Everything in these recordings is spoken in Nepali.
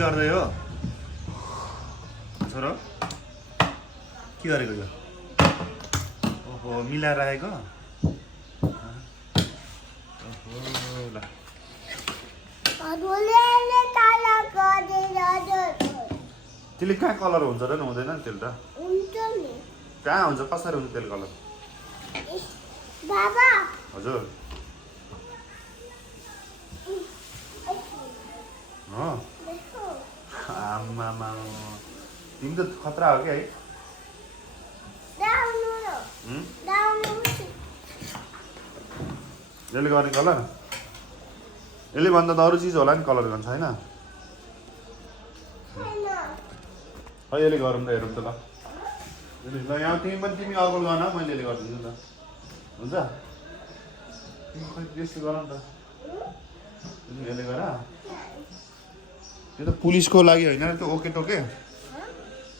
गर्दै हो छोरो के गरेको यो ओहो मिलाएर राखेको ओहो ल त्यसले कहाँ कलर हुन्छ र हुँदैन नि त्यसले त कहाँ हुन्छ कसरी हुन्छ त्यसले कलर बाबा हजुर हो आमामा तिमी त खतरा हो क्या है यसले गर्ने कलर यसले भन्दा त अरू चिज होला नि कलर गर्छ होइन है यसले गरौँ त हेरौँ त ल ल यहाँ तिमी पनि तिमी अर्को गर्न मैले यसले गरिदिन्छु नि त हुन्छ तिमी खै त्यस्तो गर नि त यसले गर त्यो त पुलिसको लागि होइन त्यो ओके टोके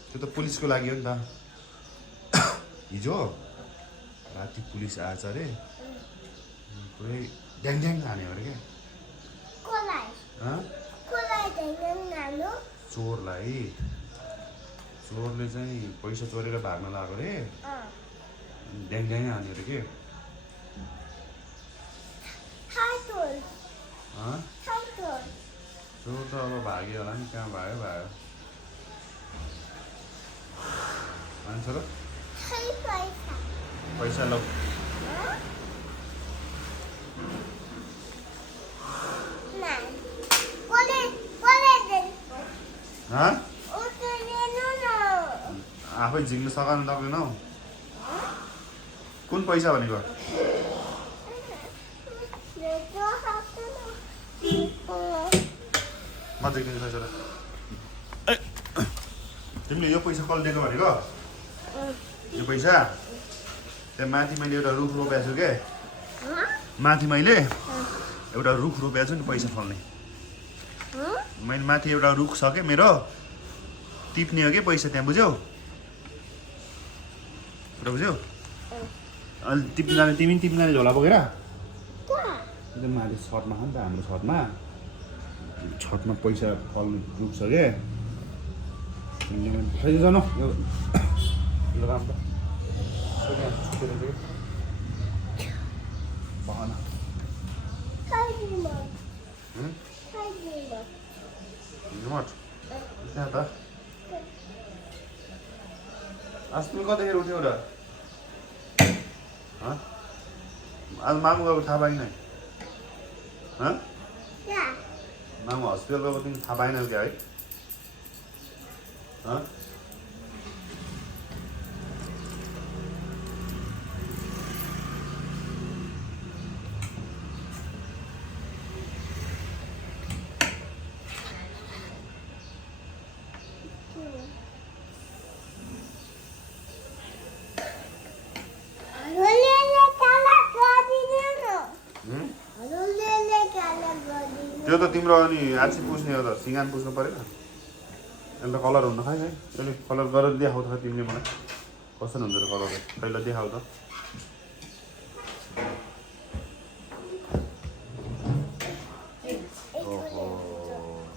त्यो त पुलिसको लागि हो नि त हिजो राति पुलिस आएछ अरे पुरै ड्याङ ड्याङ हान्यो अरे क्या चोरलाई चोरले चाहिँ पैसा चोरेर भाग्न लाग्यो अरे ड्याङ ड्याङ हान्यो अरे के चोर त अब भाग्यो होला नि कहाँ भाग्यो भाग्यो मान्छ र पैसा लौ आफै झिक्न सघाउनु सक्दैनौ कुन पैसा भनेको म झिक्दिन्छु पैसा तिमीले यो पैसा कसले दिएको भनेको यो पैसा त्यहाँ माथि मैले एउटा रुख रोपेको छु के माथि मैले एउटा रुख रोपेको छु नि पैसा फल्ने मैले माथि एउटा रुख छ क्या मेरो टिप्ने हो कि पैसा त्यहाँ बुझ्यौ कुरा बुझ्यौ अनि टिप्न जाने तिमी टिप्न जाने झोला बोकेर एकदम माथि छतमा छ नि त हाम्रो छतमा पैसा फल्ने रुख छ क्या खै जानु यो राम्रो भन त्यहाँ त आज तिमी कतिखेर उठ्यौ र आज मामु गएको थाहा पाइन मामु हस्पिटल गएको तिमी थाहा पाएनौ क्या है त्यो त तिम्रो अनि आछी पुस्ने हो त सिँगान पुस्नु परेन यसले त कलर हुन्न खै है यसले कलर गरेर देखाउ त तिमीले मलाई कसरी हुन्छ र कलर पहिला देखाउ त ओहो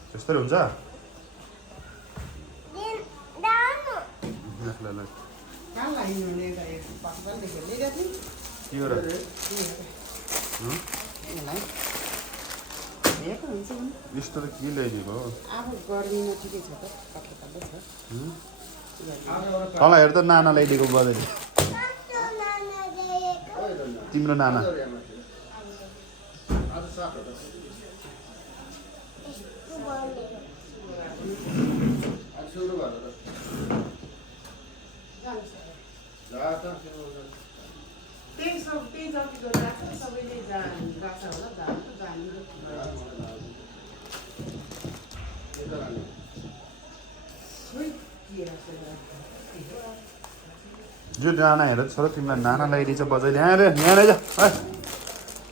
त्यस्तै हुन्छ यस्तो त के ल्याइदिएको तँलाई हेर त नाना ल्याइदिएको बजाइले तिम्रो नाना जो नाना हेर छोरा तिमीलाई नाना ल्याइदिन्छ बजाइले यहाँ रे यहाँ रहेछ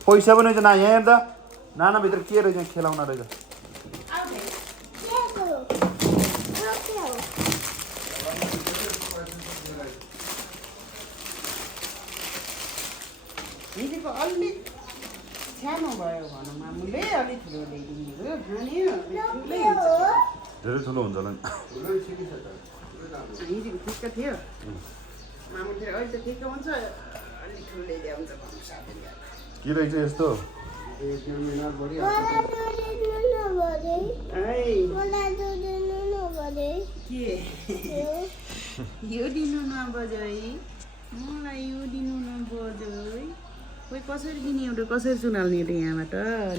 पैसा पनि रहेछ ना यहाँ हेर्दा नानाभित्र के रहेछ खेलाउन रहेछ अलिक सानो भयो भनौँ मामुले अलिक ठुलो ल्याइदिनु भयो खाने ठुलै हुन्छ धेरै ठुलो हुन्छ होला नि हिजोको ठिक्क थियो मामु फेरि अहिले त ठिक्क हुन्छ अलिक ठुलै ल्याउँछ भन्नु साथीले के रहेछ यस्तो के यो दिनु नबजै मलाई यो दिनु नबजै खोइ कसरी दिने एउटा कसरी चुनाल्ने एउटा यहाँबाट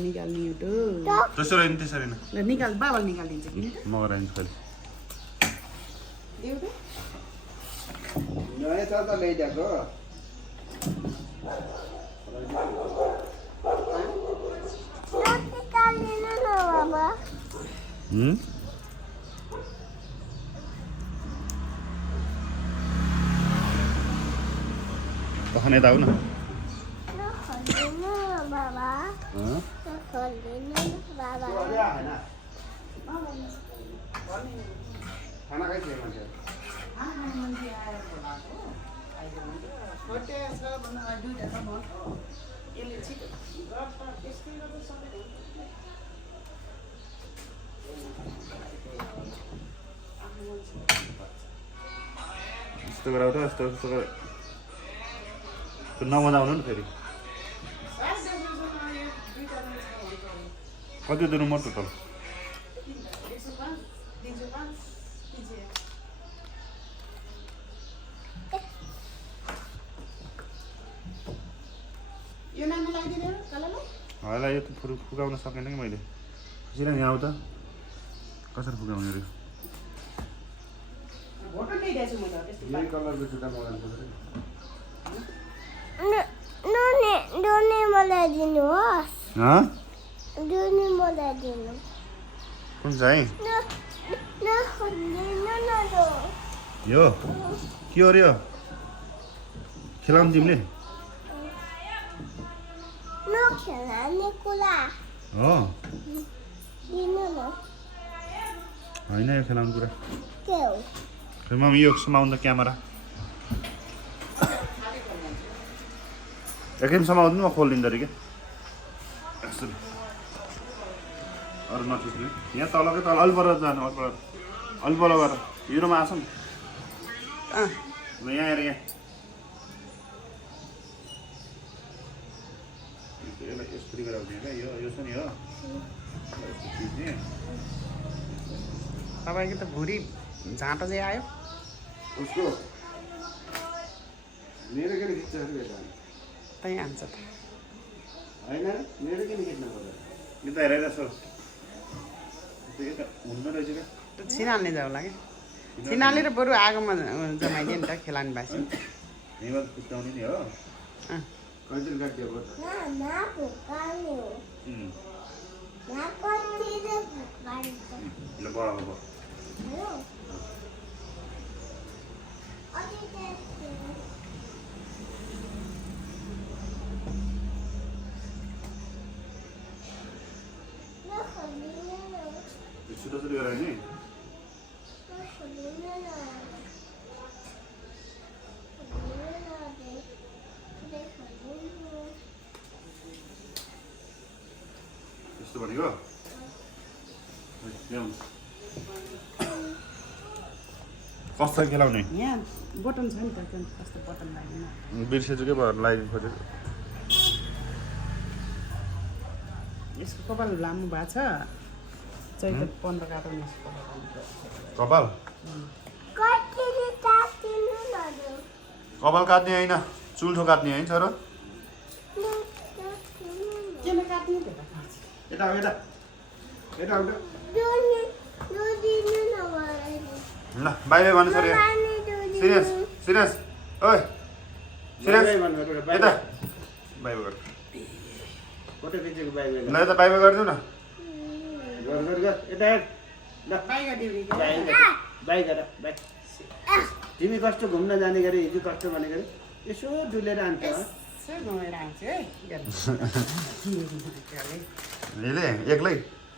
निकाल्ने एउटा त्यसरी नि त्यसरी न ल निकाल बाबाले निकालिदिन्छ किन त म गराइदिन्छु कहिले एउटा नयाँ छ त ल्याइदिएको खाने त आऊ न खाना खाइ थियो मान्छे यस्तो गराउ त यस्तो यस्तो गर नबनाउनु नि फेरि कति दिनु म टोटल यो नाम लगाइदिने कलरलाई होला यो त फुकाउन सकेन कि मैले किन यहाँ आऊ त कसरी फुकाउने रे भोटो ल्याइदिएको छु म त त्यस्तो यही कलरको जुत्ता मगाउनु पर्छ दोनी मलाई दिनुहोस् हँ दोनी मलाई दिनु कुन चाहिँ यो के हो रे यो खेलाउनु तिमीले नखेलाने कुरा हो दिनु न होइन यो खेलाउनु कुरा के हो फेरि मम्मी यो समाउनु त क्यामेरा एकदिन समाउँदैन म खोलिदिँदो रहेँ क्या यसरी अरू नठिक्ने यहाँ तलकै तल अलि पर जानु अलि पर गएर हिरोमा आएको नि ल यहाँ आएर यहाँ यसलाई यसरी गरेर दिएँ क्या यो छ नि हो यस्तो थिच्ने तपाईँको त भुँडी झाँटा चाहिँ आयो उसको मेरो किन खिच्छ त्यहीँ हान्छ त होइन मेरो किन खिच्नु पर्छ यो त हेरेर यसो यो त हुँदो रहेछ क्या त्यो छिनाल्ने जाउला क्या छिनालेर बरु आगोमा जमाइदियो नि त खेलानी भाषी यहीँबाट पुस्ताउने नि हो कहिले काटिदिएको त ना पुकार्ने हो ना कतिले पुकार्छ ल बढाएको भयो हेलो अझै त्यस्तो छिटो छिटो गरेर नि यस्तो भनेको ल्याउनु कस्तो खेलाउने यहाँ बटन छ नि त त्यो कस्तो बटन लाग्दैन बिर्सेछु के भयो लगाइदिनु खोजेको यसको कपाल लामो भएको छ चैत 15 काट्नु कपाल कतिले काटिनु न कपाल काट्ने होइन चुल्ठो काट्ने होइन छोरो केमा काट्नु त यता आऊ यता यता आऊ त दिनु न मलाई ल बाई बाई भन्नु छोरी सिरियस सिरियस ओइ सिरियस यता बाई बाई गर फोटो खिचेको बाई ल यता बाई बाई गरिदिउँ न गर गर गर यता हेर ल बाई गरिदिउ बाई गर बाई तिमी कस्तो घुम्न जाने गरे हिजो कस्तो भने गरे यसो डुलेर आन्छ यसो घुमेर आउँछु है लिले एक्लै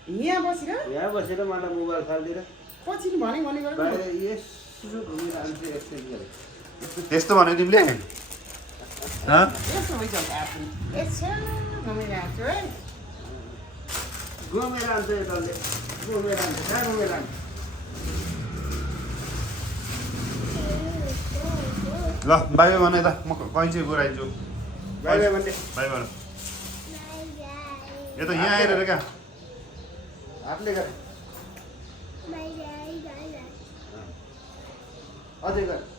यहाँ बसेर यहाँ बसेर मलाई मोबाइल फालिदिएर पछि भने गर्नु बाहिर यसो घुमेर आन्छ एक्सचेन्ज गरे त्यस्तो भन्यो तिमीले हँ यसो हुन्छ आफ्नो यसो घुमेर आउँछु है घुमेर आन्छ यो डल्ले घुमेर आन्छ कहाँ घुमेर आन्छ ल बाई बाई भन यता म कैँची गुराइदिन्छु बाई बाई भन्ने बाई भन बाई बाई यता यहाँ आएर क्या हातले गर बाई बाई बाई अझै गर